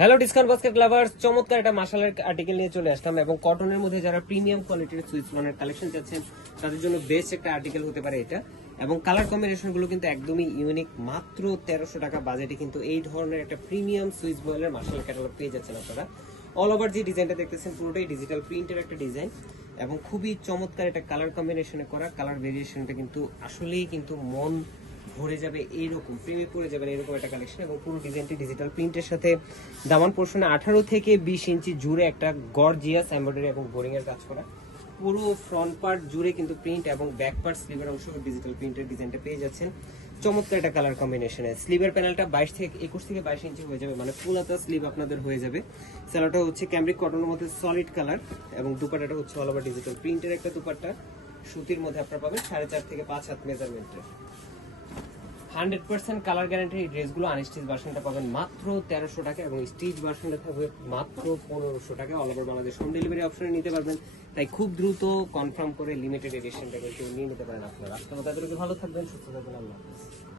Hello discount basket lovers, চমৎকার একটা মাশালের article নিয়ে চলে আসলাম এবং কটনের মধ্যে যারা প্রিমিয়াম কোয়ালিটির সুইস লনের কালেকশন চাচ্ছেন তাদের জন্য বেস্ট একটা আর্টিকেল হতে পারে এটা। এবং কালার কম্বিনেশন গুলো কিন্তু একদমই ইউনিক। মাত্র 1300 টাকা বাজেটে কিন্তু এই ধরনের একটা প্রিমিয়াম সুইস বয়েলের মাশাল ক্যাটালগ পেয়ে যাচ্ছেন আপনারা। অল ওভার যে ডিজাইনটা দেখতেছেন পুরোটাই ডিজিটাল প্রিন্টের একটা ডিজাইন এবং খুবই চমৎকার একটা কালার কম্বিনেশনে করা। কালার ভেরিয়েশনটা কিন্তু আসলেই কিন্তু মন ভরে যাবে, এইরকম প্রেমে পড়ে যাবেন এরকম একটা কালেকশন। এবং পুরো ডিজাইনটি ডিজিটাল প্রিন্টের সাথে দামান পোর্শনে 18 থেকে 20 ইঞ্চি জুড়ে একটা গর্জিয়াস এমব্রয়ডারি এবং বোরিং এর কাজ করা। পুরো ফ্রন্ট পার্ট জুড়ে কিন্তু প্রিন্ট এবং ব্যাক পার্ট স্লিভের অংশ ডিজিটাল প্রিন্টের ডিজাইনটা পেয়ে যাচ্ছেন। চমৎকার একটা কালার কম্বিনেশনে স্লিভের প্যানেলটা 21 থেকে 22 ইঞ্চি হয়ে যাবে, মানে ফুল হাতা স্লিভ আপনাদের হয়ে যাবে। সেলারটা হচ্ছে ক্যামব্রিক কটনের মধ্যে সলিড কালার এবং দুপাট্টাটা হচ্ছে অল ওভার ডিজিটাল প্রিন্টের একটা দুপাট্টা। সুতির মধ্যে আপনারা পাবেন 4.5 থেকে 5 হাত মেজারমেন্টের। 100% কালার গ্যারান্টি। এই ড্রেসগুলো আনস্টিচ ভার্সনটা পাবেন মাত্র 1300 টাকা এবং স্টিচ ভার্সনটা থাকবে মাত্র 1500 টাকা। All over Bangladesh home delivery অপশনে নিতে পারবেন, তাই খুব দ্রুত কনফার্ম করে লিমিটেড এডিশনটা কিন্তু নিয়ে নিতে পারেন আপনারা। আপনারা তাদেরকে ভালো থাকবেন, সুস্থ থাকবেন, আল্লাহ হাফেজ।